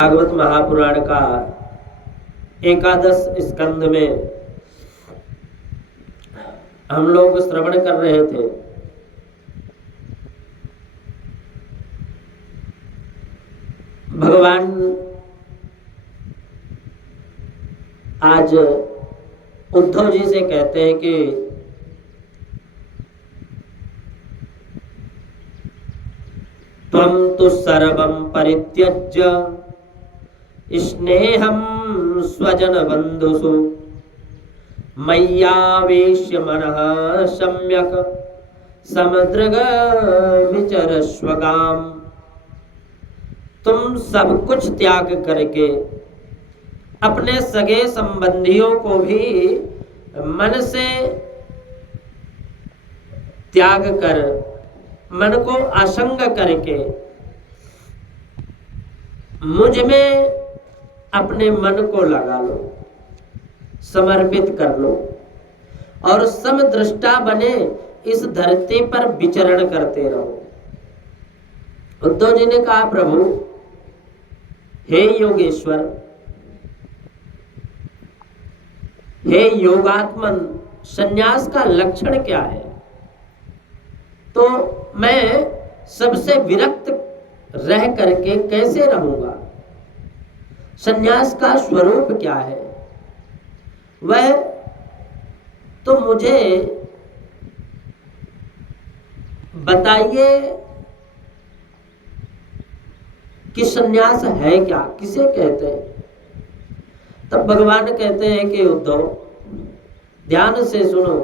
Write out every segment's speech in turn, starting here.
भागवत महापुराण का एकादश स्कंद में हम लोग श्रवण कर रहे थे। भगवान आज उद्धव जी से कहते हैं कि त्वं तु सर्वं परित्यज्य स्नेहं स्वजन बंधुषु मय्यावेश्य मनः सम्यक समदृग विचरस्वगाम। तुम सब कुछ त्याग करके अपने सगे संबंधियों को भी मन से त्याग कर, मन को असंग करके मुझ में अपने मन को लगा लो, समर्पित कर लो और समदृष्टा बने इस धरती पर विचरण करते रहो। उद्धव जी ने कहा, प्रभु हे योगेश्वर, हे योगात्मन, संन्यास का लक्षण क्या है? तो मैं सबसे विरक्त रह करके कैसे रहूंगा? संन्यास का स्वरूप क्या है? वह तो मुझे बताइए कि संन्यास है क्या, किसे कहते हैं? तब भगवान कहते हैं कि उद्धव ध्यान से सुनो,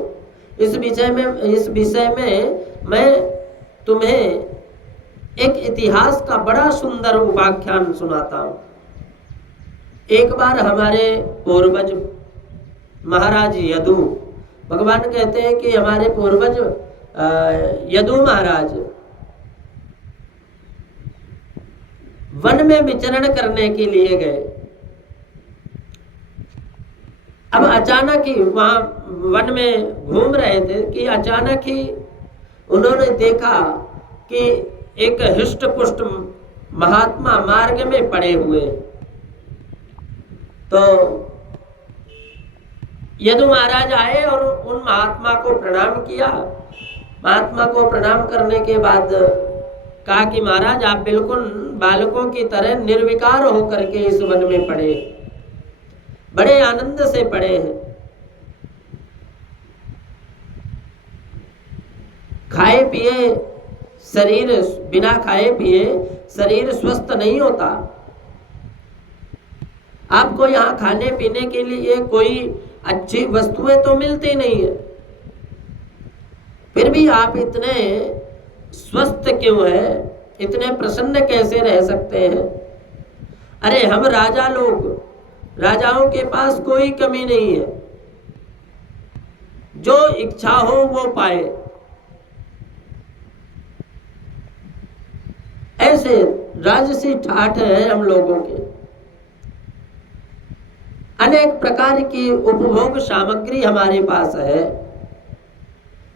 इस विषय में मैं तुम्हें एक इतिहास का बड़ा सुंदर उपाख्यान सुनाता हूं। एक बार हमारे पूर्वज महाराज यदु, भगवान कहते हैं कि हमारे पूर्वज यदु महाराज वन में विचरण करने के लिए गए। अब अचानक ही वहां वन में घूम रहे थे कि अचानक ही उन्होंने देखा कि एक हृष्ट पुष्ट महात्मा मार्ग में पड़े हुए। तो यदु महाराज आए और उन महात्मा को प्रणाम किया। महात्मा को प्रणाम करने के बाद कहा कि महाराज आप बिल्कुल बालकों की तरह निर्विकार होकर के इस वन में पड़े, बड़े आनंद से पड़े हैं। खाए पिए शरीर, बिना खाए पिए शरीर स्वस्थ नहीं होता। आपको यहाँ खाने पीने के लिए कोई अच्छी वस्तुएं तो मिलती नहीं है, फिर भी आप इतने स्वस्थ क्यों हैं? इतने प्रसन्न कैसे रह सकते हैं? अरे हम राजा लोग, राजाओं के पास कोई कमी नहीं है, जो इच्छा हो वो पाए। ऐसे राजसी ठाठ है हम लोगों के। अनेक प्रकार की उपभोग सामग्री हमारे पास है,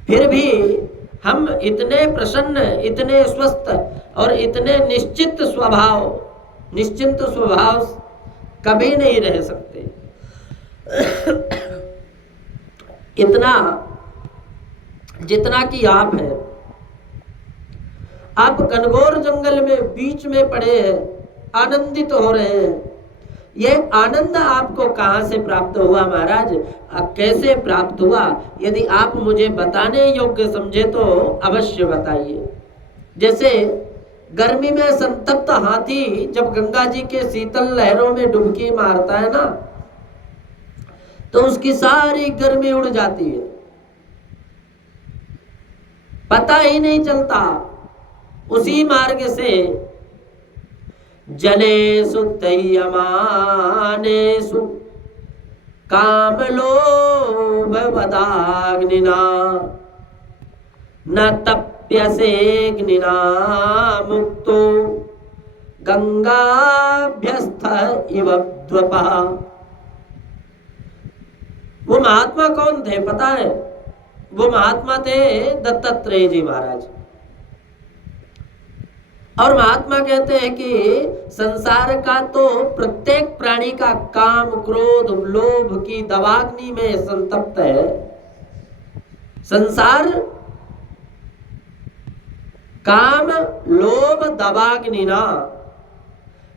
फिर भी हम इतने प्रसन्न, इतने स्वस्थ और इतने निश्चिंत स्वभाव कभी नहीं रह सकते। इतना जितना कि आप हैं, आप घनघोर जंगल में बीच में पड़े हैं, आनंदित हो रहे हैं। ये आनंद आपको कहां से प्राप्त हुआ महाराज? कैसे प्राप्त हुआ? यदि आप मुझे बताने योग्य समझे तो अवश्य बताइए। जैसे गर्मी में संतप्त हाथी जब गंगा जी के शीतल लहरों में डुबकी मारता है ना, तो उसकी सारी गर्मी उड़ जाती है, पता ही नहीं चलता। उसी मार्ग से जनेषु तह्यमानेषु कामलोभ वदाग्निना न तप्यसेऽग्निना मुक्तो गंगाभ्यस्थ इव द्वपः। वो महात्मा कौन थे पता है? वो महात्मा थे दत्तात्रेय जी महाराज। और महात्मा कहते हैं कि संसार का तो प्रत्येक प्राणी का काम क्रोध लोभ की दवाग्नि में संतप्त है। संसार काम लोभ दवाग्नि ना,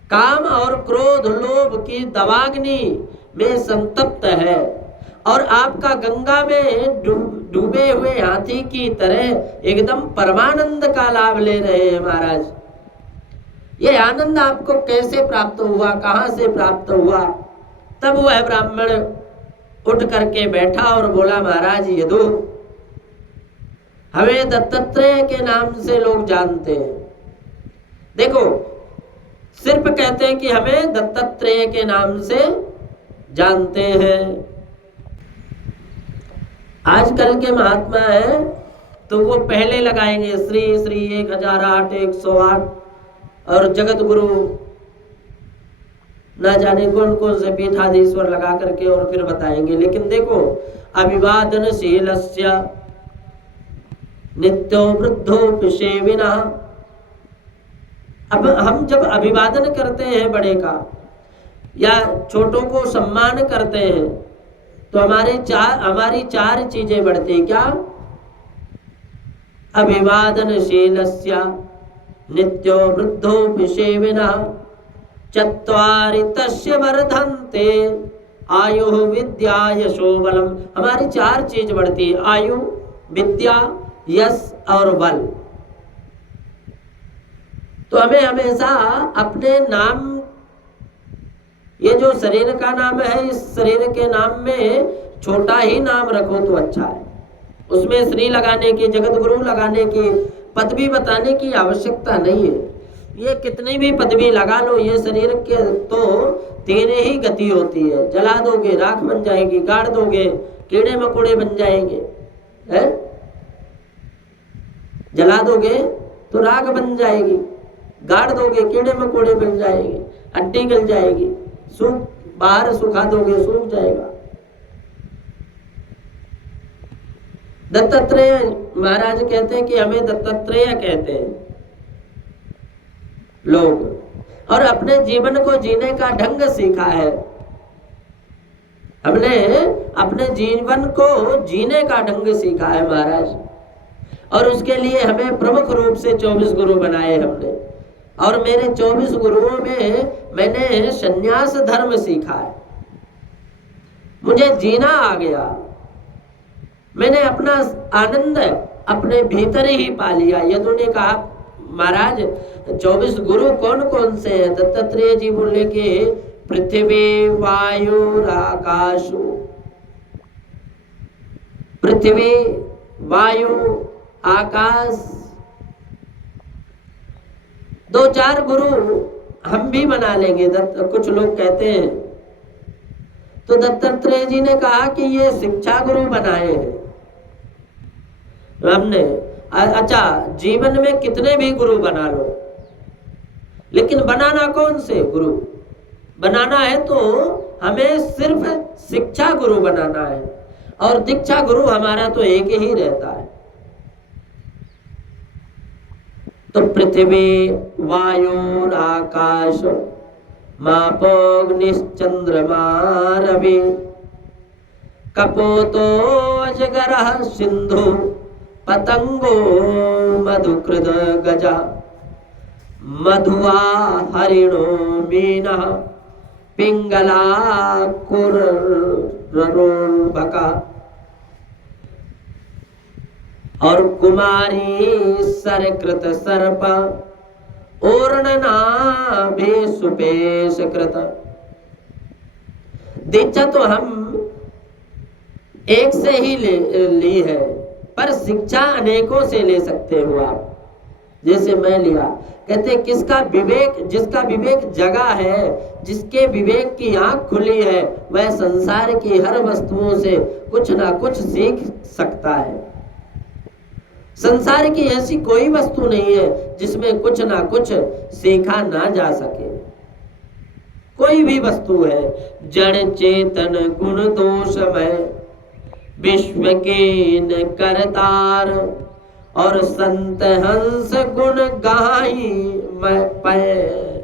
काम और क्रोध लोभ की दवाग्नि में संतप्त है। और आपका गंगा में डूबे हुए हाथी की तरह एकदम परमानंद का लाभ ले रहे हैं महाराज। ये आनंद आपको कैसे प्राप्त हुआ, कहां से प्राप्त हुआ? तब वह ब्राह्मण उठ करके बैठा और बोला, महाराज यदु, हमें दत्तात्रेय के नाम से लोग जानते हैं। देखो, सिर्फ कहते हैं कि हमें दत्तात्रेय के नाम से जानते हैं। आजकल के महात्मा है तो वो पहले लगाएंगे श्री श्री 1008 108 और जगत गुरु ना जाने कौन कौन से पीठाधीश्वर लगा करके और फिर बताएंगे। लेकिन देखो, अभिवादनशीलस्य नित्यो वृद्धोपि सेविनः। अब हम जब अभिवादन करते हैं बड़े का या छोटों को सम्मान करते हैं तो हमारी चार चीजें बढ़ती। क्या? अभिवादनशीलस्य नित्यो वृद्धोपि सेविनः चत्वारि तस्य वर्धन्ते आयु विद्या यशो बलम। हमारी चार चीज बढ़ती है, आयु, विद्या, यश और बल। तो हमें हमेशा अपने नाम, ये जो शरीर का नाम है, इस शरीर के नाम में छोटा ही नाम रखो तो अच्छा है। उसमें श्री लगाने की, जगत गुरु लगाने की, पदवी बताने की आवश्यकता नहीं है। ये कितनी भी पदवी लगा लो, ये शरीर के तो तीन ही गति होती है। जला दोगे राख बन जाएगी, गाड़ दोगे कीड़े मकोड़े बन जाएंगे, है? जला दोगे तो राख बन जाएगी, गाड़ दोगे कीड़े मकोड़े बन जाएंगे, हड्डी गल जाएगी, सूख बाहर सुखा दोगे सूख जाएगा। दत्तात्रेय महाराज कहते हैं कि हमें दत्तात्रेय कहते हैं लोग, और अपने जीवन को जीने का ढंग सीखा है। हमने अपने जीवन को जीने का ढंग सीखा है महाराज, और उसके लिए हमें प्रमुख रूप से 24 गुरु बनाए हमने। और मेरे 24 गुरुओं में मैंने संन्यास धर्म सीखा है। मुझे जीना आ गया, मैंने अपना आनंद अपने भीतर ही पा लिया। यदु ने कहा, महाराज 24 गुरु कौन कौन से हैं? दत्तात्रेय जी बोले कि पृथ्वी वायु आकाशु। पृथ्वी, वायु, आकाश, 2-4 गुरु हम भी बना लेंगे। कुछ लोग कहते हैं, तो दत्तात्रेय जी ने कहा कि ये शिक्षा गुरु बनाए हैं हमने। अच्छा, जीवन में कितने भी गुरु बना लो, लेकिन बनाना कौन से गुरु बनाना है? तो हमें सिर्फ शिक्षा गुरु बनाना है, और दीक्षा गुरु हमारा तो एक ही रहता है। तो पृथ्वी वायु आकाश मापोग्निश्चंद्रमा रवि कपोतो अजगरः सिंधु पतंगो मधुकृत गजा मधुआ हरिणो मीनः पिंगला कुर्रोल्बका और कुमारी सरकृत सर्प ओर्णनाभि सुपेश कृत। दीक्षा तो हम एक से ही ली है, पर शिक्षा अनेकों से ले सकते हो आप। जैसे मैं लिया, कहते किसका विवेक, जिसका विवेक जगा है, जिसके विवेक की आंख खुली है, वह संसार की हर वस्तुओं से कुछ ना कुछ सीख सकता है। संसार की ऐसी कोई वस्तु नहीं है जिसमें कुछ ना कुछ सीखा ना जा सके। कोई भी वस्तु है, जड़ चेतन गुण दोषमय विश्व के न करतार और संत हंस गुण गाई पय।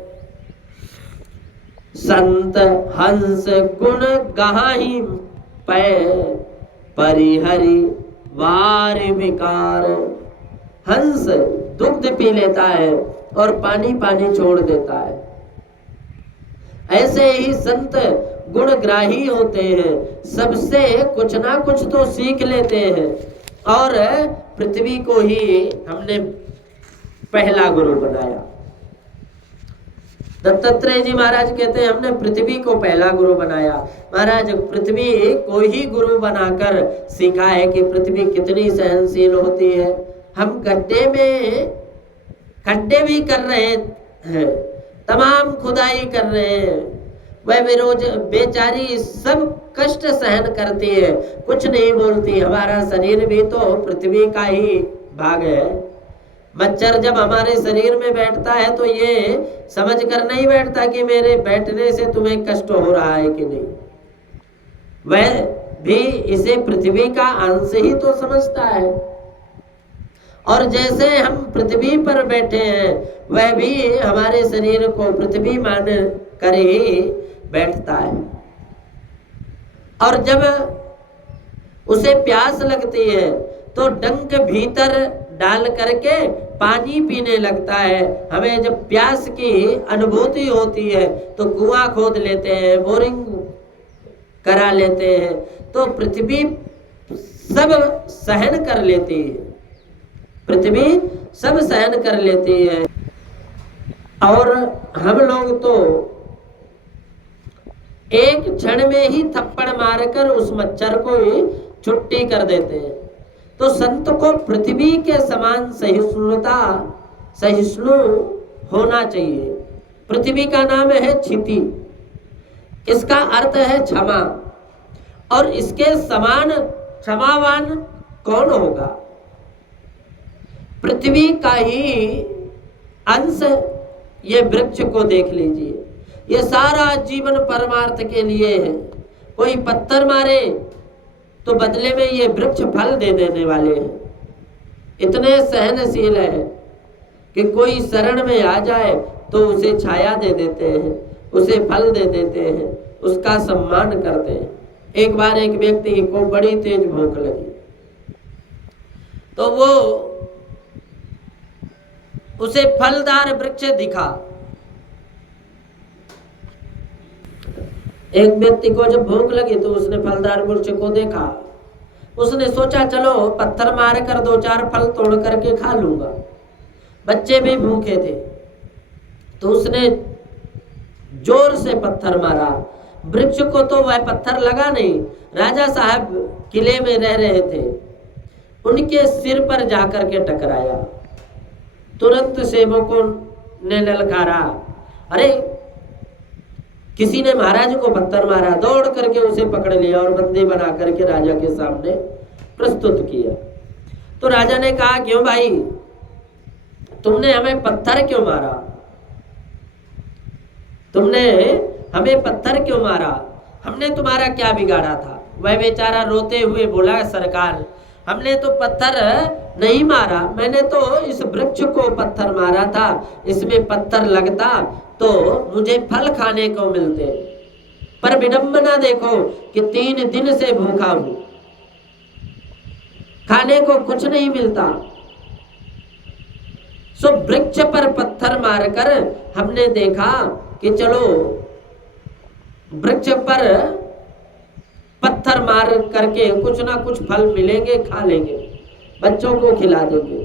संत हंस गुण गाहि पय, परिहरि वार विकार। हंस दुग्ध पी लेता है और पानी पानी छोड़ देता है। ऐसे ही संत गुणग्राही होते हैं, सबसे कुछ ना कुछ तो सीख लेते हैं। और पृथ्वी को ही हमने पहला गुरु बनाया। दत्तात्रेय जी महाराज कहते हैं हमने पृथ्वी को पहला गुरु बनाया। महाराज पृथ्वी को ही गुरु बनाकर सीखा है कि पृथ्वी कितनी सहनशील होती है। हम गड्ढे में खड्डे भी कर रहे हैं, तमाम खुदाई कर रहे हैं, वह बेरोज बेचारी सब कष्ट सहन करती है, कुछ नहीं बोलती। हमारा शरीर भी तो पृथ्वी का ही भाग है। मच्छर जब हमारे शरीर में बैठता है तो ये समझ कर नहीं बैठता कि मेरे बैठने से तुम्हें कष्ट हो रहा है कि नहीं, वह भी इसे पृथ्वी का अंश ही तो समझता है। और जैसे हम पृथ्वी पर बैठे हैं, वह भी हमारे शरीर को पृथ्वी मान कर ही बैठता है। और जब उसे प्यास लगती है तो डंक भीतर डाल करके पानी पीने लगता है। हमें जब प्यास की अनुभूति होती है तो कुआं खोद लेते हैं, बोरिंग करा लेते हैं। तो पृथ्वी सब सहन कर लेती है, पृथ्वी सब सहन कर लेती है। और हम लोग तो एक क्षण में ही थप्पड़ मारकर उस मच्छर को ही छुट्टी कर देते हैं। तो संत को पृथ्वी के समान सहिष्णु होना चाहिए। पृथ्वी का नाम है क्षिति, इसका अर्थ है क्षमा, और इसके समान क्षमावान कौन होगा? पृथ्वी का ही अंश ये वृक्ष को देख लीजिए, ये सारा जीवन परमार्थ के लिए है। कोई पत्थर मारे तो बदले में ये वृक्ष फल दे देने वाले हैं। इतने सहनशील है कि कोई शरण में आ जाए तो उसे छाया दे देते हैं, उसे फल दे देते हैं, उसका सम्मान करते हैं। एक बार एक व्यक्ति को बड़ी तेज भूख लगी तो वो उसे फलदार वृक्ष दिखा। एक व्यक्ति को जब भूख लगी तो उसने फलदार वृक्ष को देखा, उसने सोचा चलो पत्थर मार कर 2-4 फल तोड़ करके खा लूंगा। बच्चे भी भूखे थे तो उसने जोर से पत्थर मारा। वृक्ष को तो वह पत्थर लगा नहीं। राजा साहब किले में रह रहे थे, उनके सिर पर जाकर के टकराया। तुरंत सेवकों ने ललकारा, अरे किसी ने महाराज को पत्थर मारा। दौड़ करके उसे पकड़ लिया और बंदी बना करके राजा के सामने प्रस्तुत किया। तो राजा ने कहा, क्यों भाई, तुमने हमें पत्थर क्यों मारा? तुमने हमें पत्थर क्यों मारा? हमने तुम्हारा क्या बिगाड़ा था? वह बेचारा रोते हुए बोला, सरकार हमने तो पत्थर नहीं मारा, मैंने तो इस वृक्ष को पत्थर मारा था। इसमें पत्थर लगता तो मुझे फल खाने को मिलते, पर विडंबना देखो कि 3 दिन से भूखा हूं, खाने को कुछ नहीं मिलता। सो वृक्ष पर पत्थर मारकर हमने देखा कि चलो वृक्ष पर पत्थर मार करके कुछ ना कुछ फल मिलेंगे, खा लेंगे, बच्चों को खिला देंगे।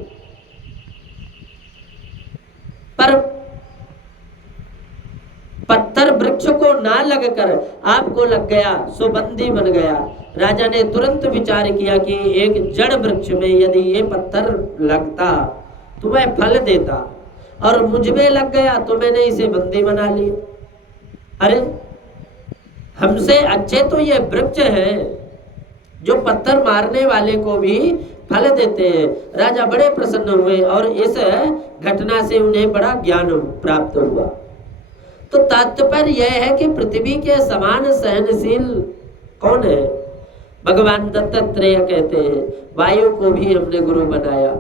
पर पत्थर वृक्ष को ना लगकर आपको लग गया, सो बंदी बन गया। राजा ने तुरंत विचार किया कि एक जड़ वृक्ष में यदि ये पत्थर लगता तो वह फल देता, और मुझ में लग गया तो मैंने इसे बंदी बना लिया। अरे हमसे अच्छे तो ये वृक्ष है जो पत्थर मारने वाले को भी फल देते हैं। राजा बड़े प्रसन्न हुए और इस घटना से उन्हें बड़ा ज्ञान प्राप्त हुआ। तो तात्पर्य यह है कि पृथ्वी के समान सहनशील कौन है? भगवान दत्तात्रेय कहते हैं वायु को भी हमने गुरु बनाया,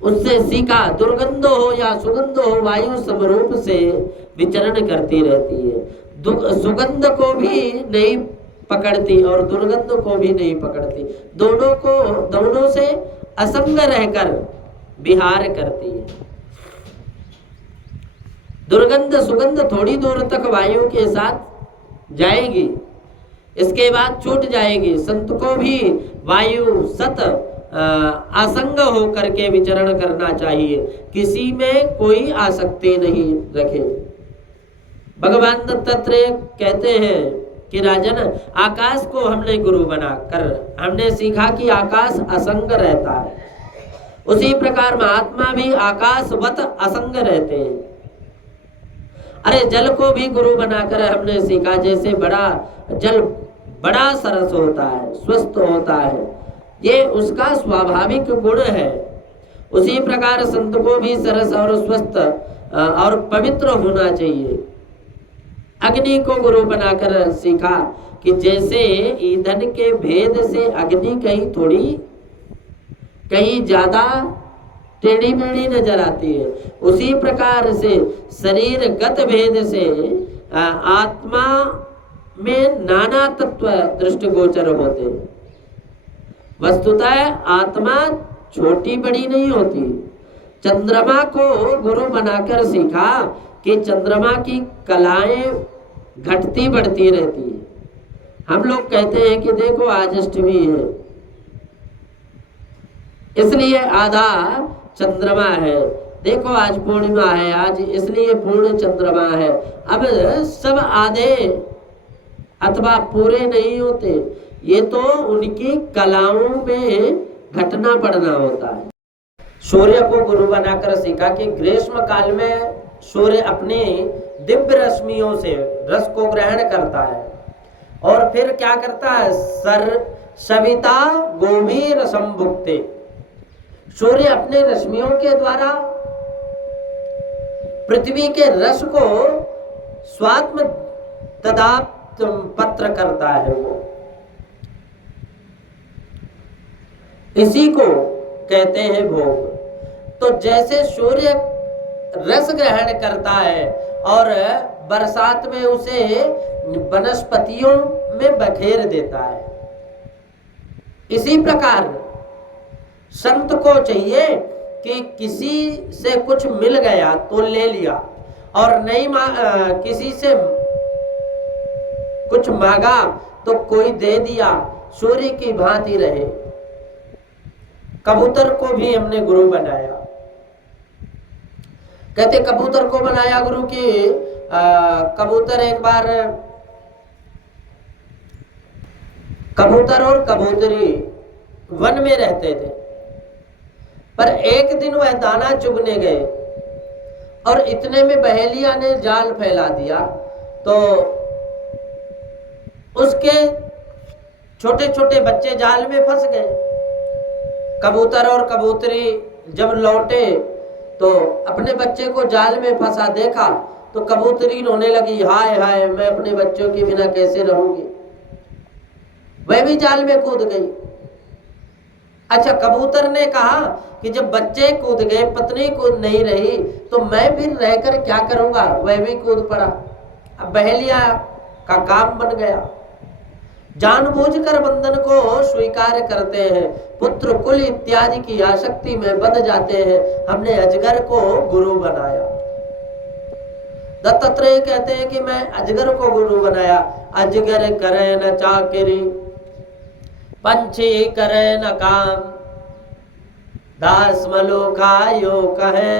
उससे सीखा, दुर्गंध हो या सुगंध हो, वायु समरूप से विचरण करती रहती है। सुगंध को भी नहीं पकड़ती और दुर्गंध को भी नहीं पकड़ती, दोनों से असंग रहकर विहार करती है। दुर्गंध सुगंध थोड़ी दूर तक वायु के साथ जाएगी, इसके बाद छूट जाएगी। संत को भी वायु सत असंग हो करके विचरण करना चाहिए, किसी में कोई आसक्ति नहीं रखे। भगवान दत्तात्रेय कहते हैं कि राजन, आकाश को हमने गुरु बनाकर हमने सीखा कि आकाश असंग रहता है, उसी प्रकार महात्मा भी आकाशवत असंग रहते हैं। अरे जल को भी गुरु बनाकर हमने सीखा, जैसे जल बड़ा सरस होता है, स्वस्थ होता है, ये उसका स्वाभाविक गुण है। उसी प्रकार संत को भी सरस और स्वस्थ और पवित्र होना चाहिए। अग्नि को गुरु बनाकर सीखा कि जैसे ईंधन के भेद से अग्नि कहीं ज्यादा टेढ़ी मेढ़ी नजर आती है, उसी प्रकार से शरीरगत भेद से आत्मा में नाना तत्व दृष्टिगोचर होते हैं। वस्तुतः आत्मा छोटी बड़ी नहीं होती। चंद्रमा को गुरु बनाकर सीखा कि चंद्रमा की कलाएं घटती बढ़ती रहती है। हम लोग कहते हैं कि देखो आज अष्टमी है, इसलिए आधा चंद्रमा है, देखो आज पूर्णिमा है, आज इसलिए पूर्ण चंद्रमा है। अब सब आधे अथवा पूरे नहीं होते, ये तो उनकी कलाओं में घटना पड़ना होता है। सूर्य को गुरु बनाकर सीखा कि ग्रीष्म काल में सूर्य अपनी दिव्य रश्मियों से रस को ग्रहण करता है और फिर क्या करता है, सविता गोमीर संभुक्ते, सूर्य अपने रश्मियों के द्वारा पृथ्वी के रस को स्वात्म तदाप्त पत्र करता है। वो इसी को कहते हैं भोग। तो जैसे सूर्य रस ग्रहण करता है और बरसात में उसे वनस्पतियों में बखेर देता है, इसी प्रकार संत को चाहिए कि किसी से कुछ मिल गया तो ले लिया और नहीं किसी से कुछ मांगा तो कोई दे दिया, सूर्य की भांति रहे। कबूतर को भी हमने गुरु बनाया। कहते कबूतर को बनाया गुरु की कबूतर एक बार कबूतर और कबूतरी वन में रहते थे, पर एक दिन वह दाना चुगने गए और इतने में बहेलिया ने जाल फैला दिया, तो उसके छोटे छोटे बच्चे जाल में फंस गए। कबूतर और कबूतरी जब लौटे तो अपने बच्चे को जाल में फंसा देखा तो कबूतरी रोने लगी, हाय हाय मैं अपने बच्चों के बिना कैसे रहूंगी। वह भी जाल में कूद गई। अच्छा, कबूतर ने कहा कि जब बच्चे कूद गए, पत्नी कूद नहीं रही, तो मैं फिर रहकर क्या करूंगा। वह भी कूद पड़ा। अब बहेलिया का काम बन गया। जानबूझकर बंधन को स्वीकार करते हैं, पुत्र कुल इत्यादि की आसक्ति में बंध जाते हैं। हमने अजगर को गुरु बनाया। दत्तात्रेय कहते हैं कि मैं अजगर को गुरु बनाया। अजगर करे न चाकरी, पंछी करे न काम, दास मलोकायो कहे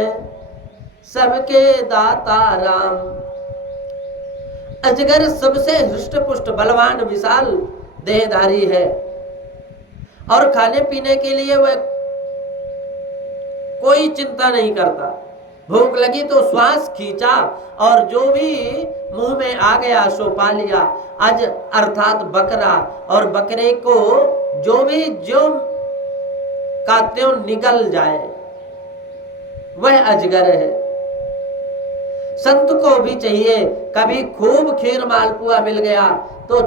सबके दाता राम। अजगर सबसे हृष्ट पुष्ट बलवान विशाल देहधारी है और खाने पीने के लिए वह कोई चिंता नहीं करता। भूख लगी तो श्वास खींचा और जो भी मुंह में आ गया सो पा लिया। अज अर्थात बकरा, और बकरे को जो भी जो का त्यों निगल जाए वह अजगर है। संत को भी चाहिए, कभी खूब खीर मालपुआ मिल गया तो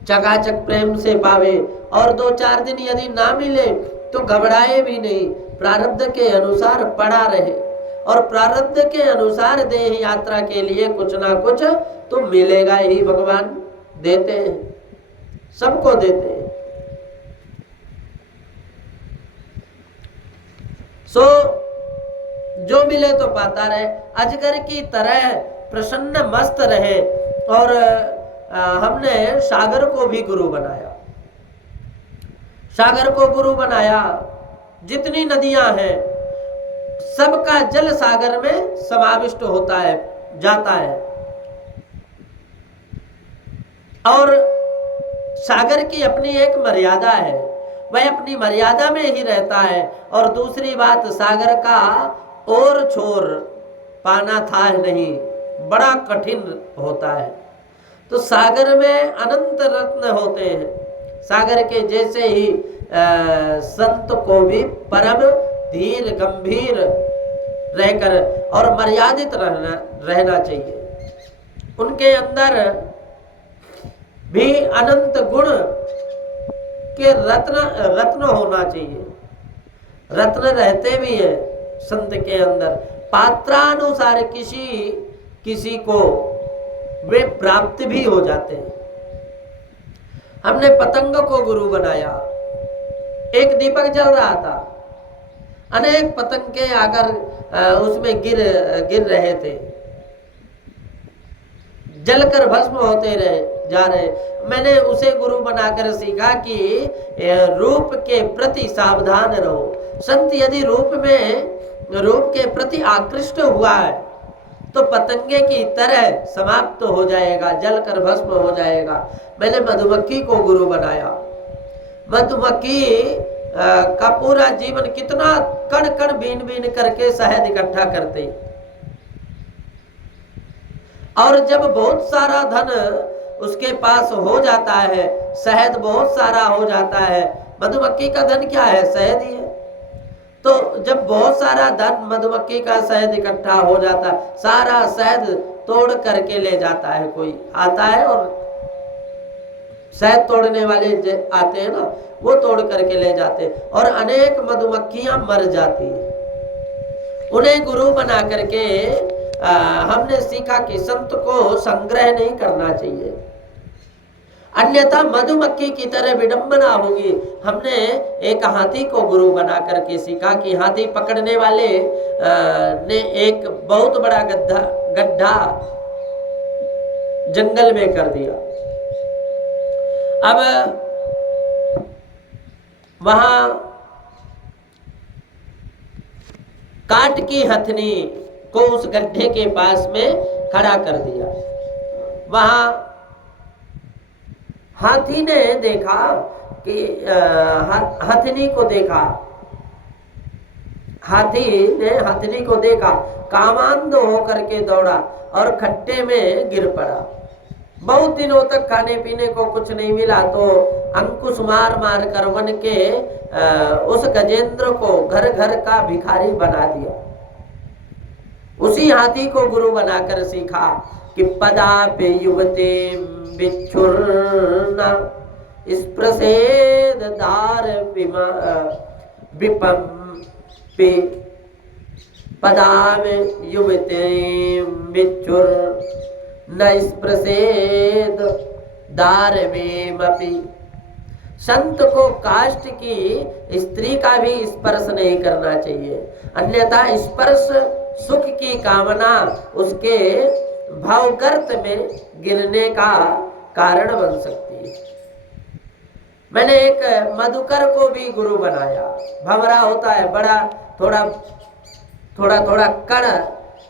चकाचक प्रेम से पावे, और 2-4 दिन यदि ना मिले तो घबराए भी नहीं, प्रारब्ध के अनुसार पड़ा रहे, और प्रारब्ध के अनुसार देह यात्रा के लिए कुछ ना कुछ तो मिलेगा ही। भगवान देते हैं, सबको देते हैं। सो जो मिले तो पाता रहे, अजगर की तरह प्रसन्न मस्त रहे। और हमने सागर को भी गुरु बनाया, सागर को गुरु बनाया। जितनी नदियां हैं सबका जल सागर में समाविष्ट होता है, जाता है। और सागर की अपनी एक मर्यादा है, वह अपनी मर्यादा में ही रहता है। और दूसरी बात, सागर का और छोर पाना था नहीं, बड़ा कठिन होता है। तो सागर में अनंत रत्न होते हैं। सागर के जैसे ही संत को भी परम धीर गंभीर रहकर और मर्यादित रहना चाहिए। उनके अंदर भी अनंत गुण के रत्न होना चाहिए। रत्न रहते भी है संत के अंदर, पात्रानुसार किसी को वे प्राप्त भी हो जाते हैं। हमने पतंग को गुरु बनाया। एक दीपक जल रहा था, अनेक पतंगे आकर उसमें गिर रहे थे, जलकर भस्म होते जा रहे। मैंने उसे गुरु बनाकर सीखा कि रूप के प्रति सावधान रहो। संत यदि रूप के प्रति आकृष्ट हुआ है तो पतंगे की तरह समाप्त हो जाएगा, जलकर भस्म हो जाएगा। मैंने मधुमक्खी को गुरु बनाया। मधुमक्खी का पूरा जीवन कितना कण कण बीन बीन करके शहद इकट्ठा करते, और जब बहुत सारा धन उसके पास हो जाता है, शहद बहुत सारा हो जाता है। मधुमक्खी का धन क्या है? शहद ही है। तो जब बहुत सारा धन मधुमक्खी का शहद इकट्ठा हो जाता है, सारा शहद तोड़ करके ले जाता है। कोई आता है और शहद तोड़ने वाले आते हैं ना, वो तोड़ करके ले जाते हैं, और अनेक मधुमक्खियां मर जाती हैं। उन्हें गुरु बना करके हमने सीखा कि संत को संग्रह नहीं करना चाहिए, अन्यथा मधुमक्खी की तरह विडंबना होगी। हमने एक हाथी को गुरु बना करके सीखा कि हाथी पकड़ने वाले ने एक बहुत बड़ा गड्ढा जंगल में कर दिया। अब वहां काट की हथनी को उस गड्ढे के पास में खड़ा कर दिया। वहां हाथी ने देखा कि हथनी को देखा, हाथी ने हथनी को देखा, कामांध होकर के दौड़ा और खट्टे में गिर पड़ा। बहुत दिनों तक खाने पीने को कुछ नहीं मिला, तो अंकुश मार मार कर वन के उस गजेंद्र को घर घर का भिखारी बना दिया। उसी हाथी को गुरु बनाकर सीखा कि पदा पे युवते बिच्छुर्ना स्प्रसेद दार विपम पे पदा में युवते बिच्छुर न स्प्रसेद दार में। संत को काष्ठ की स्त्री का भी स्पर्श नहीं करना चाहिए, अन्यथा स्पर्श सुख की कामना उसके भावगर्त में गिरने का कारण बन सकती है। मैंने एक मधुकर को भी गुरु बनाया। भंवरा होता है बड़ा, थोड़ा कण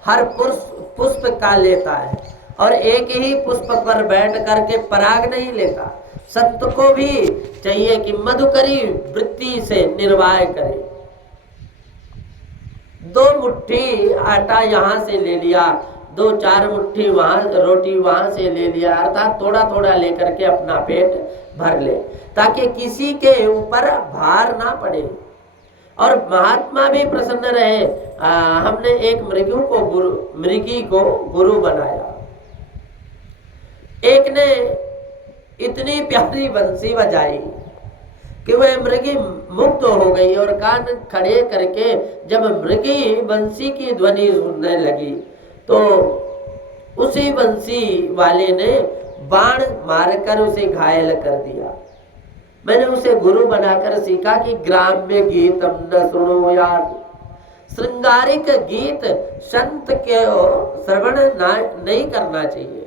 हर पुष्प का लेता है, और एक ही पुष्प पर बैठ करके पराग नहीं लेता। संत को भी चाहिए कि मधुकरी वृत्ति से निर्वाह करे। 2 मुट्ठी आटा यहाँ से ले लिया, 2-4 मुट्ठी वहां रोटी वहां से ले लिया, अर्थात थोड़ा थोड़ा लेकर के अपना पेट भर ले, ताकि किसी के ऊपर भार ना पड़े और महात्मा भी प्रसन्न रहे। हमने एक मृगी को गुरु बनाया। एक ने इतनी प्यारी बंसी बजाई, कि वह मृगी मुक्त हो गई और कान खड़े करके जब मृगी बंसी की ध्वनि सुनने लगी तो उसी बंसी वाले ने बाण मारकर उसे घायल कर दिया। मैंने उसे गुरु बनाकर सीखा कि ग्राम्य गीतम न सुनो यार, श्रृंगारिक गीत संत के श्रवण नहीं करना चाहिए,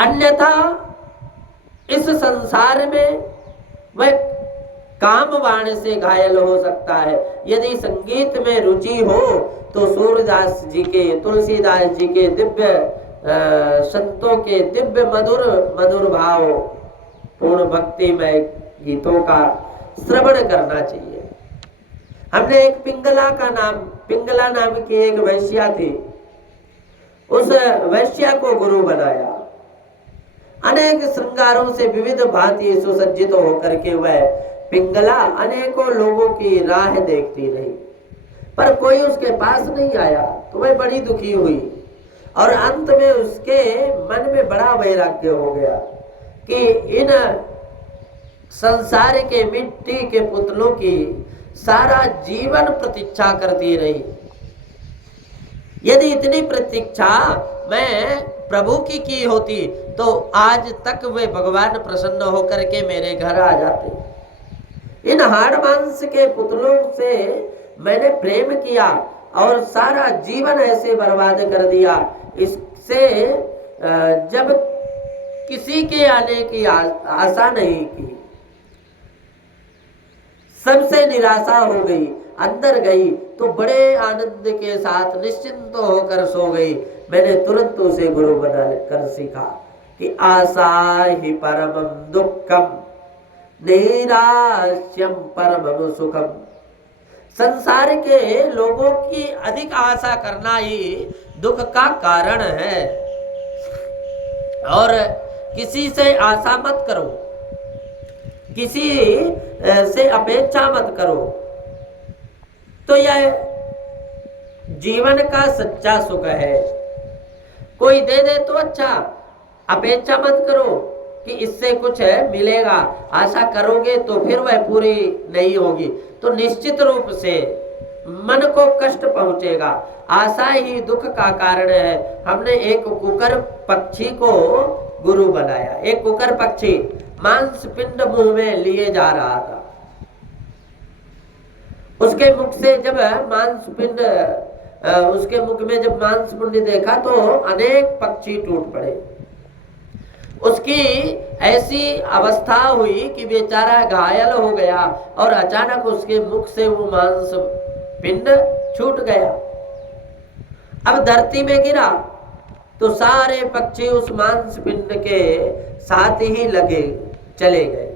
अन्यथा इस संसार में वह कामवाण से घायल हो सकता है। यदि संगीत में रुचि हो तो सूरदास जी के, तुलसीदास जी के दिव्य संतों के दिव्य मधुर मधुर भाव पूर्ण भक्तिमय गीतों का श्रवण करना चाहिए। हमने एक पिंगला नाम की एक वैश्या थी, उस वैश्या को गुरु बनाया। अनेक श्रृंगारों से विविध भांति सुसज्जित होकर के वह पिंगला अनेकों लोगों की राह देखती रही, पर कोई उसके पास नहीं आया तो वह बड़ी दुखी हुई और अंत में उसके मन में बड़ा वैराग्य हो गया कि इन संसार के मिट्टी के पुतलों की सारा जीवन प्रतीक्षा करती रही। यदि इतनी प्रतीक्षा मैं प्रभु की होती तो आज तक वे भगवान प्रसन्न होकर के मेरे घर आ जाते। इन हाड़ मांस के पुतलों से मैंने प्रेम किया और सारा जीवन ऐसे बर्बाद कर दिया। इससे जब किसी के आने की आशा नहीं की, सबसे निराशा हो गई, अंदर गई तो बड़े आनंद के साथ निश्चिंत होकर सो गई। मैंने तुरंत उसे गुरु बना कर सीखा कि आशा ही परमम दुखम नैराश्यम परमम सुखम। संसार के लोगों की अधिक आशा करना ही दुख का कारण है और किसी से आशा मत करो, किसी से अपेक्षा मत करो, तो यह जीवन का सच्चा सुख है। कोई दे दे तो अच्छा, अपेक्षा मत करो कि इससे कुछ मिलेगा। आशा करोगे तो फिर वह पूरी नहीं होगी तो निश्चित रूप से मन को कष्ट पहुंचेगा। आशा ही दुख का कारण है। हमने एक कुकर पक्षी को गुरु बनाया। एक कुकर पक्षी मांस पिंड मुंह में लिए जा रहा था। उसके मुख से जब मांस पिंड उसके मुख में जब मांस पिंड देखा तो अनेक पक्षी टूट पड़े। उसकी ऐसी अवस्था हुई कि बेचारा घायल हो गया और अचानक उसके मुख से वो मांस पिंड छूट गया। अब धरती में गिरा तो सारे पक्षी उस मांस पिंड के साथ ही लगे चले गए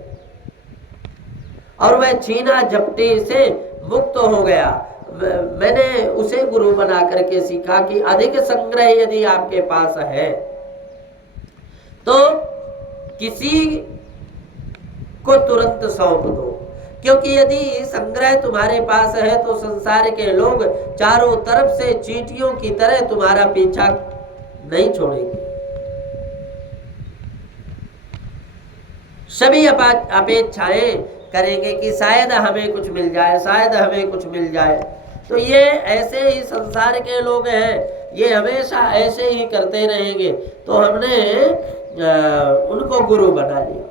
और वह छीना झपटी से मुक्त हो गया। मैंने उसे गुरु बना करके सीखा कि अधिक संग्रह यदि आपके पास है तो किसी को तुरंत सौंप दो, क्योंकि यदि संग्रह तुम्हारे पास है तो संसार के लोग चारों तरफ से चींटियों की तरह तुम्हारा पीछा नहीं छोड़ेंगे। सभी अपेक्षाएं करेंगे कि शायद हमें कुछ मिल जाए, शायद हमें कुछ मिल जाए। तो ये ऐसे ही संसार के लोग हैं, ये हमेशा ऐसे ही करते रहेंगे। तो हमने उनको गुरु बना लिया।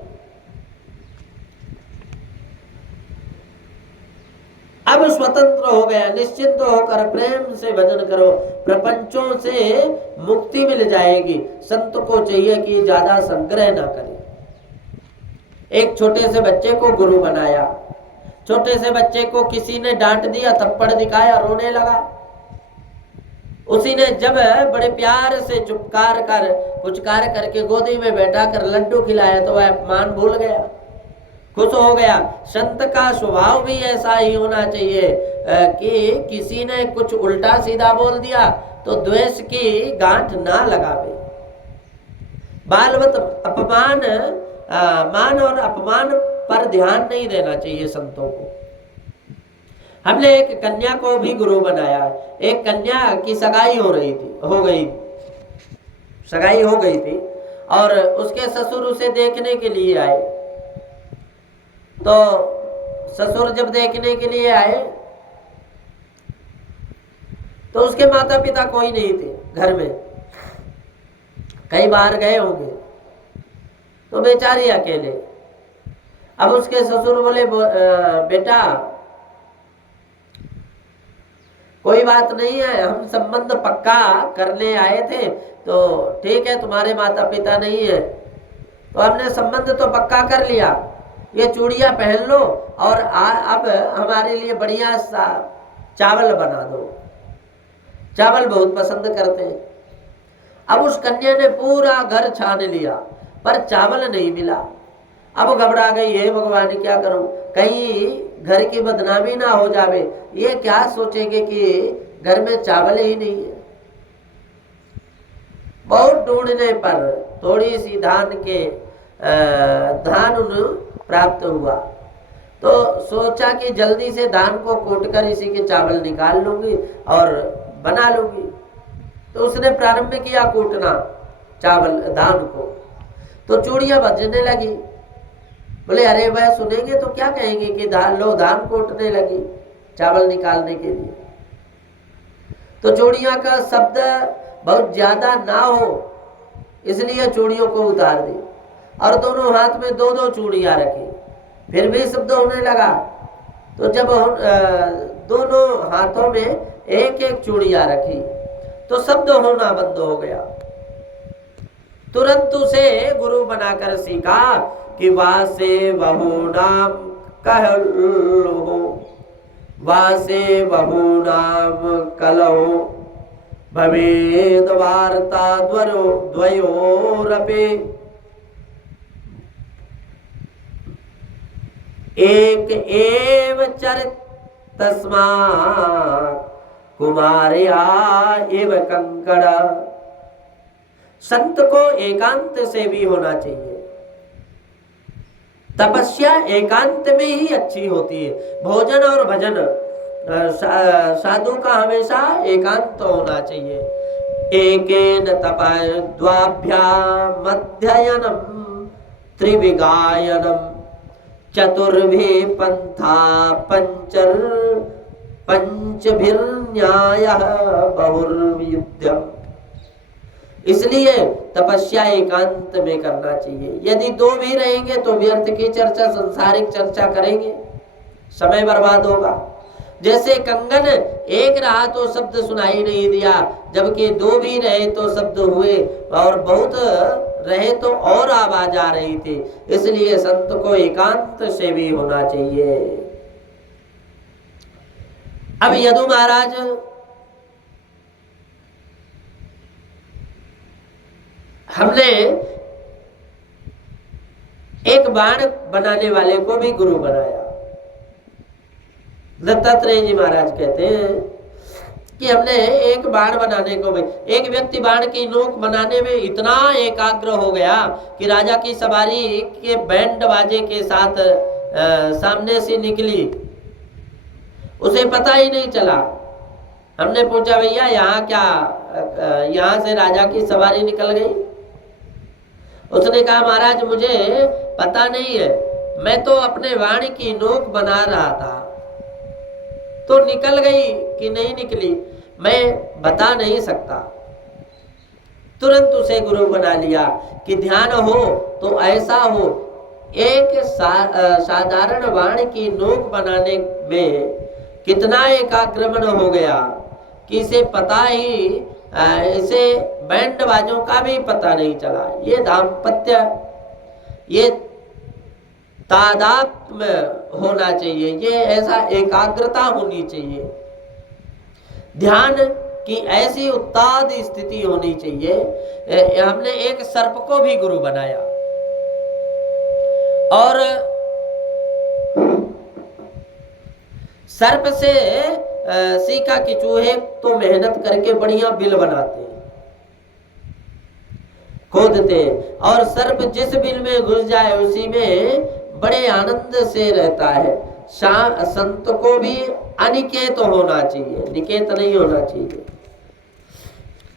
अब स्वतंत्र हो गया, निश्चिंत होकर प्रेम से भजन करो, प्रपंचों से मुक्ति मिल जाएगी। संत को चाहिए कि ज्यादा संग्रह ना करे। एक छोटे से बच्चे को गुरु बनाया। छोटे से बच्चे को किसी ने डांट दिया, थप्पड़ दिखाया, रोने लगा। उसी ने जब बड़े प्यार से चुपकार कर पुचकार करके गोदी में बैठा कर लड्डू खिलाया तो वह अपमान भूल गया, खुश हो गया। संत का स्वभाव भी ऐसा ही होना चाहिए कि किसी ने कुछ उल्टा सीधा बोल दिया तो द्वेष की गांठ ना लगावे। बालवत अपमान मान और अपमान पर ध्यान नहीं देना चाहिए संतों को। हमने एक कन्या को भी गुरु बनाया। एक कन्या की सगाई हो गई थी और उसके ससुर उसे देखने के लिए आए। तो ससुर जब देखने के लिए आए तो उसके माता पिता कोई नहीं थे घर में, कई बार गए होंगे, तो बेचारी अकेले। अब उसके ससुर बोले बेटा कोई बात नहीं है, हम संबंध पक्का करने आए थे, तो ठीक है तुम्हारे माता पिता नहीं है तो हमने संबंध तो पक्का कर लिया, ये चूड़ियां पहन लो और अब हमारे लिए बढ़िया सा चावल बना दो। चावल बहुत पसंद करते हैं। अब उस कन्या ने पूरा घर छान लिया पर चावल नहीं मिला। अब घबरा गई, हे भगवान क्या करूं, कहीं घर की बदनामी ना हो जावे, ये क्या सोचेंगे कि घर में चावल ही नहीं है। बहुत ढूंढने पर थोड़ी सी धान प्राप्त हुआ, तो सोचा कि जल्दी से धान को कूटकर इसी के चावल निकाल लूंगी और बना लूंगी। तो उसने प्रारंभ किया कूटना चावल धान को, तो चूड़ियां बजने लगी। बोले अरे वह सुनेंगे तो क्या कहेंगे कि धान कूटने लगी चावल निकालने के लिए। तो चूड़ियां का शब्द बहुत ज्यादा ना हो इसलिए चूड़ियों को उतार दी और दोनों हाथ में दो दो चूड़ियां रखी, फिर भी शब्द होने लगा। तो जब दोनों हाथों में एक एक चूड़ियां रखी तो शब्द होना बंद हो गया। तुरंत उसे गुरु बनाकर सीखा कि वासे बहु नाम कह लो, वासे बहु नाम कलो, भवेद वार्ता द्वयोरपि, एक एव चरित तस्मात् कुमार्या एव कंकड़। संत को एकांत से भी होना चाहिए। तपस्या एकांत में ही अच्छी होती है। भोजन और भजन साधु का हमेशा एकांत होना चाहिए। एकेन तपद्वाभ्याम अध्ययनम त्रिविगायनम चतुर्भि पंथा पंचभिर्न्यायः बहुर्युद्धम्। इसलिए तपस्या एकांत में करना चाहिए। यदि दो भी रहेंगे तो व्यर्थ की चर्चा, संसारिक चर्चा करेंगे, समय बर्बाद होगा। जैसे कंगन एक रहा तो शब्द सुनाई नहीं दिया, जबकि दो भी रहे तो शब्द हुए, और बहुत रहे तो और आवाज आ रही थी। इसलिए संत को एकांत से भी होना चाहिए। अब यदु महाराज हमने एक बाण बनाने वाले को भी गुरु बनाया। दत्तात्रेय जी महाराज कहते हैं कि हमने एक बाण बनाने को भी, एक व्यक्ति बाण की नोक बनाने में इतना एकाग्र हो गया कि राजा की सवारी के बैंड बाजे के साथ सामने से निकली, उसे पता ही नहीं चला। हमने पूछा भैया यहाँ क्या, यहाँ से राजा की सवारी निकल गई? उसने कहा महाराज मुझे पता नहीं है, मैं तो अपने वाणी की नोक बना रहा था, तो निकल गई कि नहीं निकली मैं बता नहीं सकता। तुरंत उसे गुरु बना लिया कि ध्यान हो तो ऐसा हो। एक साधारण वाणी की नोक बनाने में कितना एकाग्रमन हो गया कि इसे पता ही, इसे बैंड बाजों का भी पता नहीं चला। ये दाम्पत्य, ये तादात्म्य होना चाहिए, ये ऐसा एकाग्रता होनी चाहिए, ध्यान की ऐसी उत्ताद स्थिति होनी चाहिए। हमने एक सर्प को भी गुरु बनाया और सर्प से सीखा कि चूहे तो मेहनत करके बढ़िया बिल बनाते हैं, खोदते, और सर्प जिस बिल में घुस जाए उसी में बड़े आनंद से रहता है। संत को भी अनिकेत होना चाहिए, निकेत नहीं होना चाहिए,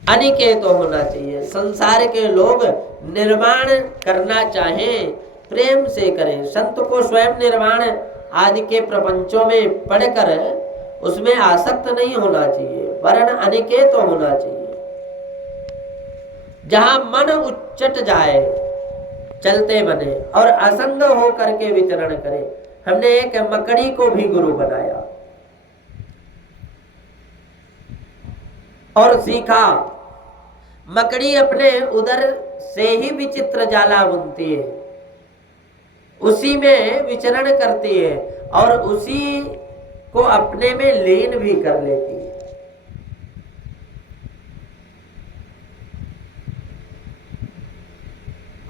अनिकेत होना चाहिए। संसार के लोग निर्माण करना चाहें प्रेम से करें। संत को स्वयं निर्वाण आदि के प्रपंचों में पढ़कर उसमें आसक्त नहीं होना चाहिए, वरन अनिकेत होना चाहिए। जहां मन उच्चट जाए चलते बने और असंग हो करके विचरण करे। हमने एक मकड़ी को भी गुरु बनाया और सीखा। मकड़ी अपने उदर से ही विचित्र जाला बुनती है, उसी में विचरण करती है और उसी को अपने में लीन भी कर लेती है।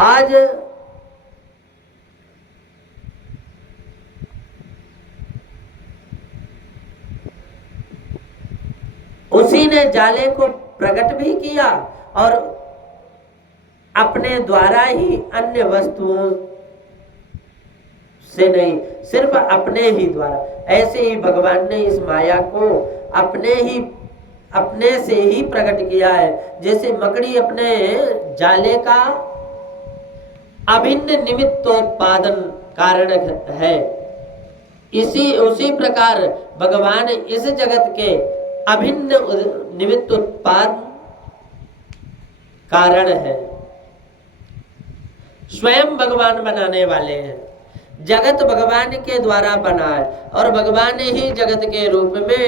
आज उसी ने जाले को प्रकट भी किया और अपने द्वारा ही अन्य वस्तुओं से नहीं, सिर्फ अपने ही द्वारा। ऐसे ही भगवान ने इस माया को अपने से ही प्रकट किया है। जैसे मकड़ी अपने जाले का अभिन्न निमित्तोत्पादन कारण है, उसी प्रकार भगवान इस जगत के अभिन्न निमित्त उत्पाद कारण है। स्वयं भगवान बनाने वाले हैं। जगत भगवान के द्वारा बना है और भगवान ही जगत के रूप में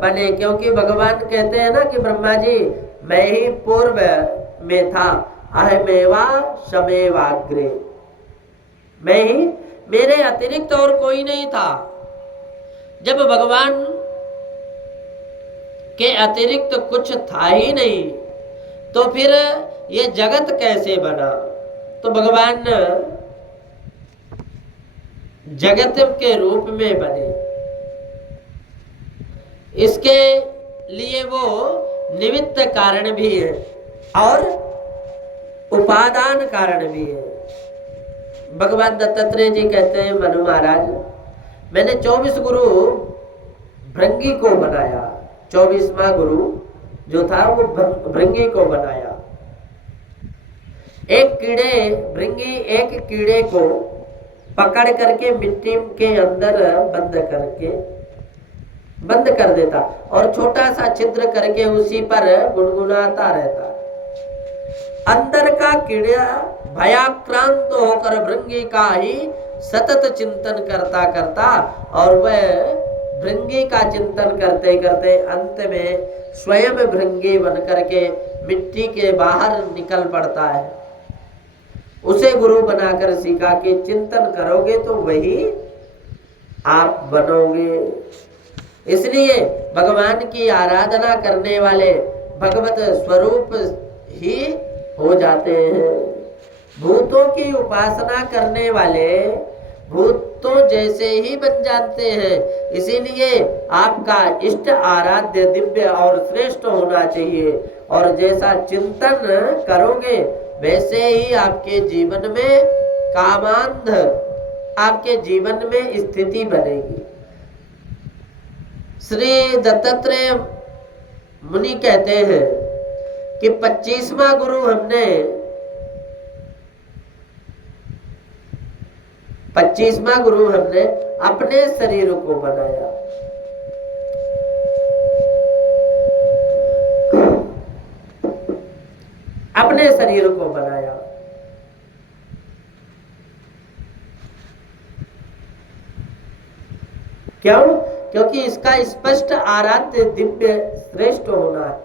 बने, क्योंकि भगवान कहते हैं ना कि ब्रह्मा जी मैं ही पूर्व में था, अहमेवा शमेवाग्रे, मैं ही, मेरे अतिरिक्त और कोई नहीं था। जब भगवान के अतिरिक्त कुछ था ही नहीं तो फिर ये जगत कैसे बना? तो भगवान जगत के रूप में बने, इसके लिए वो निमित्त कारण भी है और उपादान कारण भी है। भगवान दत्तात्रेय जी कहते हैं, मनु महाराज मैंने 24 गुरु भृंगी को बनाया, 24वां गुरु जो था वो भृंगी को बनाया। भृंगी एक कीड़े को पकड़ करके मिट्टी के अंदर बंद कर देता और छोटा सा छिद्र करके उसी पर गुनगुनाता रहता। अंदर का कीड़ा भयाक्रांत होकर भृंगी का ही सतत चिंतन करता करता और वह भृंगी का चिंतन करते करते अंत में स्वयं भृंगी बन करके मिट्टी के बाहर निकल पड़ता है। उसे गुरु बनाकर सीखा कि चिंतन करोगे तो वही आप बनोगे। इसलिए भगवान की आराधना करने वाले भगवत स्वरूप ही हो जाते हैं। भूतों की उपासना करने वाले भूतों जैसे ही बन जाते हैं। इसीलिए आपका इष्ट आराध्य दिव्य और श्रेष्ठ होना चाहिए और जैसा चिंतन करोगे वैसे ही आपके जीवन में कामांध आपके जीवन में स्थिति बनेगी। श्री दत्तात्रेय मुनि कहते हैं कि 25वां गुरु हमने 25वां गुरु हमने अपने शरीर को बनाया। अपने शरीर को बनाया। क्यों? क्योंकि इसका स्पष्ट आराध्य दिव्य श्रेष्ठ होना है।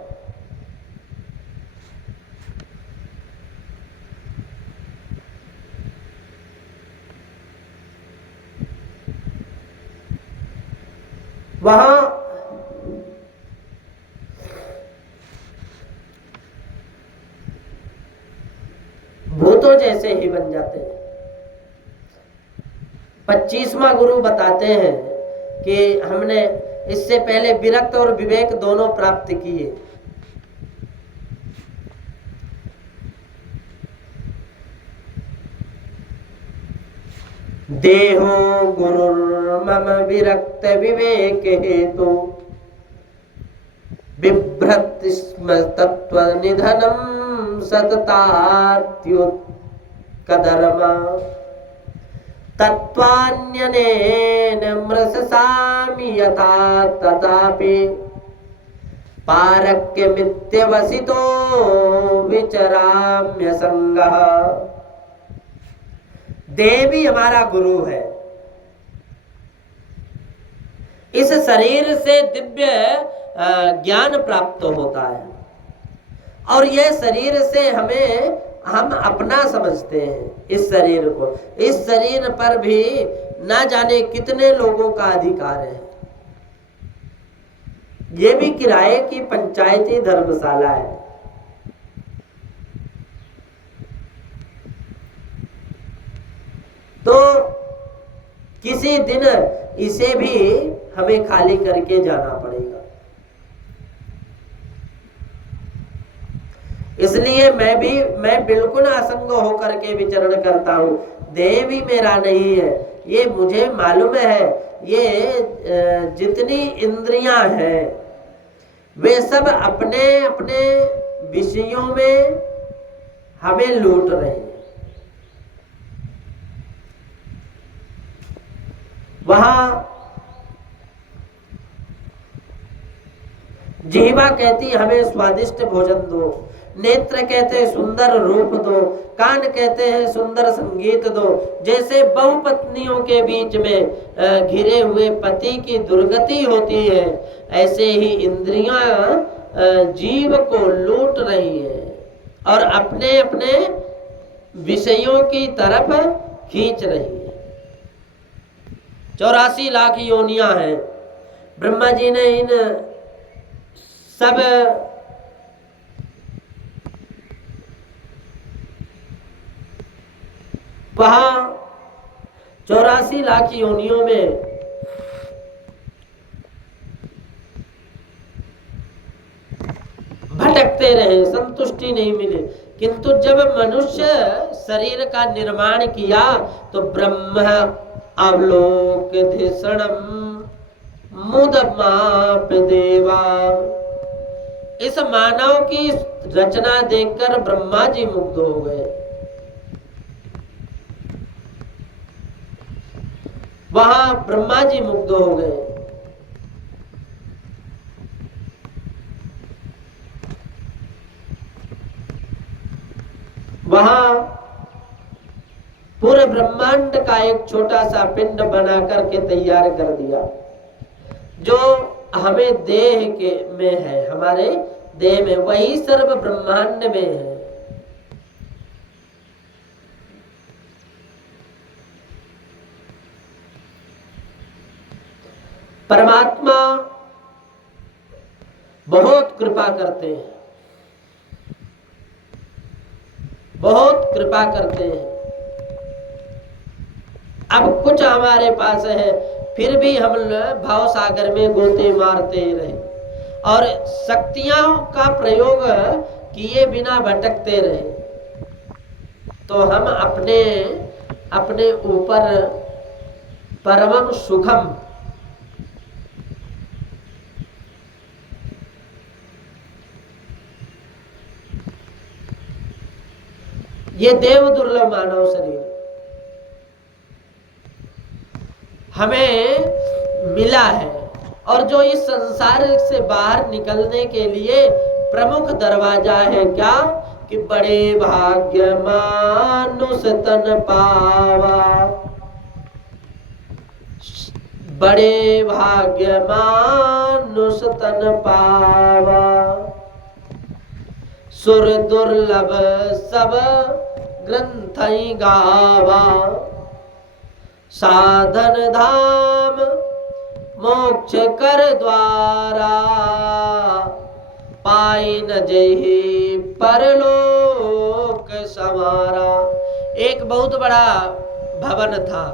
वहां भूतों जैसे ही बन जाते हैं। 25वां गुरु बताते हैं कि हमने इससे पहले विरक्त और विवेक दोनों प्राप्त किए। देहो गुरुर्मम विरक्त विवेक हेतु बिभ्रत स्म तत्व निधनम सततात्युत्कदर्मा तत्त्वान्यनेन मृषसामि यथा तथापि पारक्यमित्यवसितो विचराम्य संगः। देवी हमारा गुरु है। इस शरीर से दिव्य ज्ञान प्राप्त होता है और यह शरीर से हम अपना समझते हैं। इस शरीर को, इस शरीर पर भी ना जाने कितने लोगों का अधिकार है। ये भी किराए की पंचायती धर्मशाला है। तो किसी दिन इसे भी हमें खाली करके जाना पड़ेगा। इसलिए मैं बिल्कुल असंग होकर के विचरण करता हूँ। देह भी मेरा नहीं है, ये मुझे मालूम है। ये जितनी इंद्रियां हैं वे सब अपने अपने विषयों में हमें लूट रहे हैं। वहां जिह्वा कहती हमें स्वादिष्ट भोजन दो, नेत्र कहते हैं सुंदर रूप दो, कान कहते हैं सुंदर संगीत दो। जैसे बहुपत्नियों के बीच में घिरे हुए पति की दुर्गति होती है, ऐसे ही इंद्रियां जीव को लूट रही है और अपने अपने विषयों की तरफ खींच रही है। 84 लाख योनियां हैं। ब्रह्मा जी ने इन सब वहां 84 लाख योनियों में भटकते रहे, संतुष्टि नहीं मिले। किंतु जब मनुष्य शरीर का निर्माण किया तो ब्रह्म अवलोकधिषणम मुदमाप देवा। इस मानव की रचना देखकर ब्रह्मा जी मुग्ध हो गए। वहां ब्रह्मा जी मुग्ध हो गए। वहां पूरे ब्रह्मांड का एक छोटा सा पिंड बना करके तैयार कर दिया, जो हमें देह के में है, हमारे देह में, वही सर्व ब्रह्मांड में है। परमात्मा बहुत कृपा करते हैं, बहुत कृपा करते हैं। अब कुछ हमारे पास है, फिर भी हम भाव सागर में गोते मारते रहे और शक्तियों का प्रयोग किए बिना भटकते रहे, तो हम अपने अपने ऊपर परमम सुखम ये देव दुर्लभ मानव शरीर हमें मिला है, और जो इस संसार से बाहर निकलने के लिए प्रमुख दरवाजा है क्या कि बड़े भाग्य मानुष तन पावा, बड़े भाग्य मानुष तन पावा, सुर दुर्लभ सब ग्रंथ गावा, साधन धाम मोक्ष कर द्वारा, पाई न जही परलोक समारा। एक बहुत बड़ा भवन था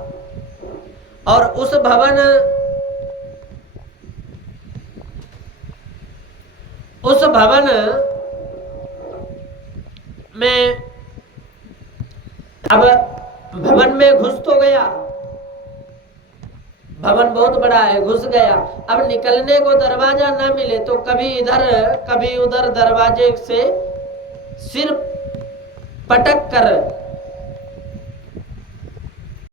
और उस भवन में अब भवन में घुस तो गया, भवन बहुत बड़ा है, घुस गया। अब निकलने को दरवाजा ना मिले तो कभी इधर कभी उधर दरवाजे से सिर पटक कर